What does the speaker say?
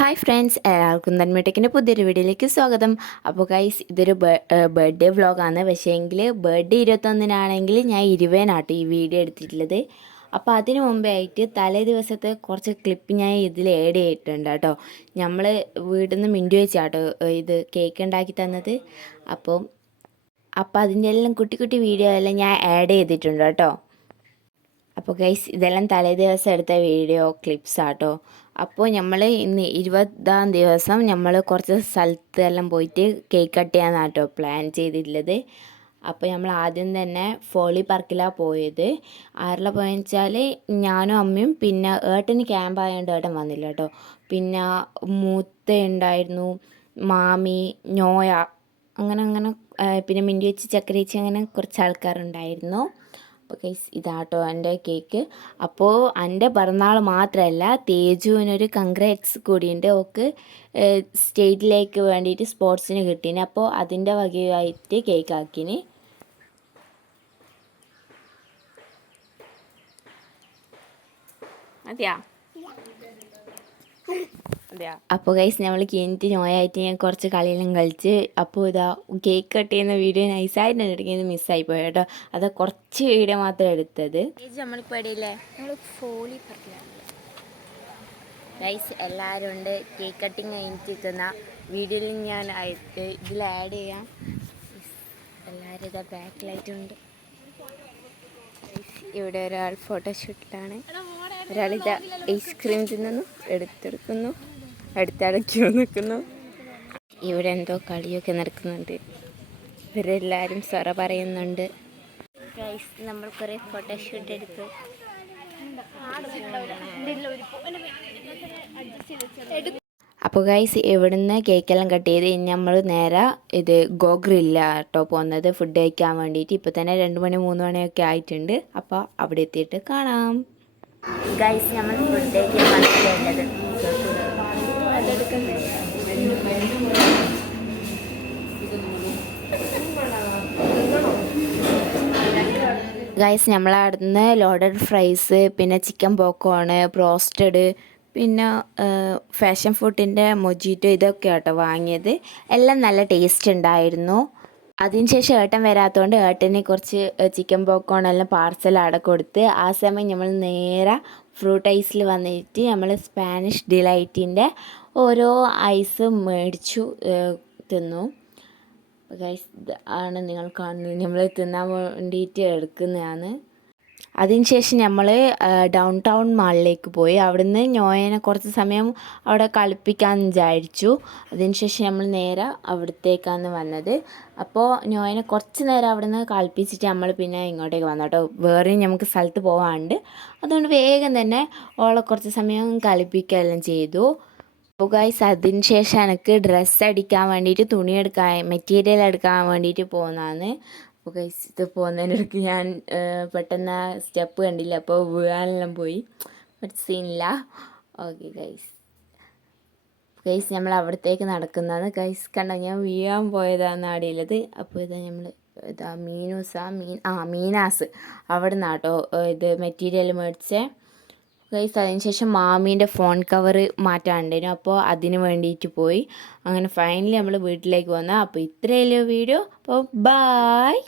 Hi friends, എല്ലാവർക്കും തന്മേട്ടക്കിൻ്റെ പുതിയൊരു വീഡിയോയിലേക്ക് സ്വാഗതം. അപ്പോൾ ഗൈസ്, ഇതൊരു ബർത്ത്ഡേ വ്ളോഗാണ്. പക്ഷേങ്കിൽ ബർത്ത്ഡേ 21-നാണെങ്കിൽ ഞാൻ 20-നാട്ടോ ഈ വീഡിയോ എടുത്തിട്ടുള്ളത്. അപ്പോൾ അതിന് മുമ്പേ ആയിട്ട് തലേ ദിവസത്തെ കുറച്ച് ക്ലിപ്പ് ഞാൻ ഇതിൽ ആഡ് ചെയ്തിട്ടുണ്ട് കേട്ടോ. നമ്മൾ വീട്ടിൽ നിന്ന് മിൻറ്റു വെച്ചാട്ടോ ഇത് കേക്ക് ഉണ്ടാക്കി തന്നത്. അപ്പോൾ അതിൻ്റെ എല്ലാം കുട്ടി കുട്ടി വീഡിയോ എല്ലാം ഞാൻ ആഡ് ചെയ്തിട്ടുണ്ട് കേട്ടോ. അപ്പോൾ ഗൈസ്, ഇതെല്ലാം തലേ ദിവസം എടുത്ത വീഡിയോ ക്ലിപ്സ് ആട്ടോ. അപ്പോൾ നമ്മൾ ഇന്ന് 20-ാം ദിവസം നമ്മൾ കുറച്ച് സ്ഥലത്തെല്ലാം പോയിട്ട് കേക്ക് കട്ട് ചെയ്യാനാട്ടോ പ്ലാൻ ചെയ്തിട്ടുള്ളത്. അപ്പോൾ നമ്മൾ ആദ്യം തന്നെ ഫോളി പാർക്കിലാണ് പോയത്. ആരെല്ലാം പോയെന്ന് വെച്ചാൽ ഞാനും അമ്മയും, പിന്നെ ഏട്ടന് ക്യാമ്പ് ആയതുകൊണ്ട് ഏട്ടൻ വന്നില്ല കേട്ടോ. പിന്നെ മൂത്ത ഉണ്ടായിരുന്നു, മാമി, നോയ, അങ്ങനെ പിന്നെ മിൻറ്റു ചേച്ചി, ചക്കരേച്ചി, അങ്ങനെ കുറച്ച് ആൾക്കാരുണ്ടായിരുന്നു. അപ്പോൾ ഗൈസ്, ഇതാട്ടോ എൻ്റെ കേക്ക്. അപ്പോൾ എൻ്റെ പിറന്നാൾ മാത്രമല്ല, തേജുവിനൊരു കൺഗ്രാറ്റ്സ് കൂടിയുണ്ട്. ഓക്ക് സ്റ്റേറ്റിലേക്ക് വേണ്ടിയിട്ട് സ്പോർട്സിന് കിട്ടീന്. അപ്പോൾ അതിൻ്റെ വകയായിട്ട് കേക്ക് ആക്കിന്. അതെയാ അപ്പോൾ ഗൈസ്, നമ്മൾ കിഞ്ഞിട്ട് നോയായിട്ട് ഞാൻ കുറച്ച് കളിയെല്ലാം കളിച്ച്. അപ്പോൾ ഇതാ കേക്ക് കട്ട് ചെയ്യുന്ന വീഡിയോ നൈസായിട്ട് എടുക്കുന്നത് മിസ്സായി പോയി കേട്ടോ. അത് കുറച്ച് വീഡിയോ മാത്രം എടുത്തത്. നമ്മളിപ്പോൾ ഇടയില്ലേ, നമ്മൾ ഫോളി പറഞ്ഞ ഗൈസ് എല്ലാവരും ഉണ്ട്. കേക്ക് കട്ടിങ് കഴിഞ്ഞിട്ടുന്ന വീഡിയോയിൽ ഞാൻ ഇതിൽ ആഡ് ചെയ്യാം. എല്ലാവരും ഇതാ ബാക്കിലായിട്ടുണ്ട്. ഇവിടെ ഒരാൾ ഫോട്ടോഷൂട്ടിലാണ്, ഒരാളിതാ ഐസ്ക്രീം തിന്നുന്നു, എടുത്തെടുക്കുന്നു, അടുത്തടയ്ക്ക് നിൽക്കുന്നു. ഇവിടെ എന്തോ കളിയൊക്കെ നടക്കുന്നുണ്ട്. ഇവരെല്ലാവരും സൊറ പറയുന്നുണ്ട്. ഗൈസ്, നമ്മൾ കുറേ ഫോട്ടോഷൂട്ട് എടുത്തു. അപ്പോൾ ഗൈസ്, ഇവിടുന്ന് കേക്കെല്ലാം കട്ട് ചെയ്ത് നമ്മൾ നേരെ ഇത് ഗോഗ്രില്ലാട്ടോ പോകുന്നത് ഫുഡ് കഴിക്കാൻ വേണ്ടിയിട്ട്. ഇപ്പോൾ തന്നെ 2 മണി 3 മണിയൊക്കെ ആയിട്ടുണ്ട്. അപ്പോൾ അവിടെ എത്തിയിട്ട് കാണാം. ഗൈസ്, നമ്മൾ ഫുഡ് കഴിക്കാൻ വന്നിട്ടുള്ളത് ഗൈസ്, നമ്മളവിടുന്ന് ലോഡഡ് ഫ്രൈസ്, പിന്നെ ചിക്കൻ പോപ്കോൺ, ബ്രോസ്റ്റഡ്, പിന്നെ ഫാഷൻ ഫുഡിൻ്റെ മൊജിറ്റോ, ഇതൊക്കെ ആട്ടോ വാങ്ങിയത്. എല്ലാം നല്ല ടേസ്റ്റ് ഉണ്ടായിരുന്നു. അതിനുശേഷം ഏട്ടൻ വരാത്തതുകൊണ്ട് ഏട്ടന് കുറച്ച് ചിക്കൻ പോപ്കോൺ എല്ലാം പാർസൽ അവിടെ കൊടുത്ത്. ആ സമയം നമ്മൾ നേരെ ഫ്രൂട്ട് ഐസിൽ വന്നിട്ട് നമ്മൾ സ്പാനിഷ് ഡിലൈറ്റിൻ്റെ ഓരോ ഐസ് മേടിച്ചു തിന്നു. ഗൈസ്, ആണ് നിങ്ങൾ കാണുന്നത്, നമ്മൾ തിന്നാൻ വേണ്ടിയിട്ട് എടുക്കുന്നതാണ്. അതിനുശേഷം നമ്മൾ ഡൗൺ ടൗൺ മാളിലേക്ക് പോയി. അവിടുന്ന് നോയനെ കുറച്ച് സമയം അവിടെ കളിപ്പിക്കാമെന്ന് വിചാരിച്ചു. അതിനുശേഷം നമ്മൾ നേരെ അവിടത്തേക്കാണ് വന്നത്. അപ്പോൾ നോയനെ കുറച്ച് നേരം അവിടുന്ന് കളിപ്പിച്ചിട്ട് നമ്മൾ പിന്നെ ഇങ്ങോട്ടേക്ക് വന്നു കേട്ടോ. വേറെയും നമുക്ക് സ്ഥലത്ത് പോകാനുണ്ട്. അതുകൊണ്ട് വേഗം തന്നെ ഓളെ കുറച്ച് സമയം കളിപ്പിക്കുകയെല്ലാം ചെയ്തു. അപ്പോൾ ഗൈസ്, അതിന് ശേഷം എനിക്ക് ഡ്രസ്സ് അടിക്കാൻ വേണ്ടിയിട്ട്, തുണി എടുക്കാൻ, മെറ്റീരിയൽ എടുക്കാൻ വേണ്ടിയിട്ട് പോകുന്നതാണ്. അപ്പോൾ ഗൈസ്, ഇത് പോകുന്നതിനിടയ്ക്ക് ഞാൻ പെട്ടെന്ന് സ്റ്റെപ്പ് കണ്ടില്ല, അപ്പോൾ വീഴാനെല്ലാം പോയി. ബട്ട് സീനില്ല. ഓക്കെ ഗൈസ്, നമ്മൾ അവിടത്തേക്ക് നടക്കുന്നതാണ്. ഗൈസ് കണ്ടോ, ഞാൻ വീഴാൻ പോയതാണ് ആടെയുള്ളത്. അപ്പോൾ ഇതാ നമ്മൾ ഇതാ മീനാസ് അവിടെ നിന്നാട്ടോ ഇത് മെറ്റീരിയൽ മേടിച്ചേ. ഗൈസ്, അതിനുശേഷം മാമീൻ്റെ ഫോൺ കവർ മാറ്റാണ്ടായിരുന്നു. അപ്പോൾ അതിന് വേണ്ടിയിട്ട് പോയി. അങ്ങനെ ഫൈനലി നമ്മൾ വീട്ടിലേക്ക് വന്നു. അപ്പോൾ ഇത്രയല്ലേ വീഡിയോ. അപ്പോൾ ബായ്.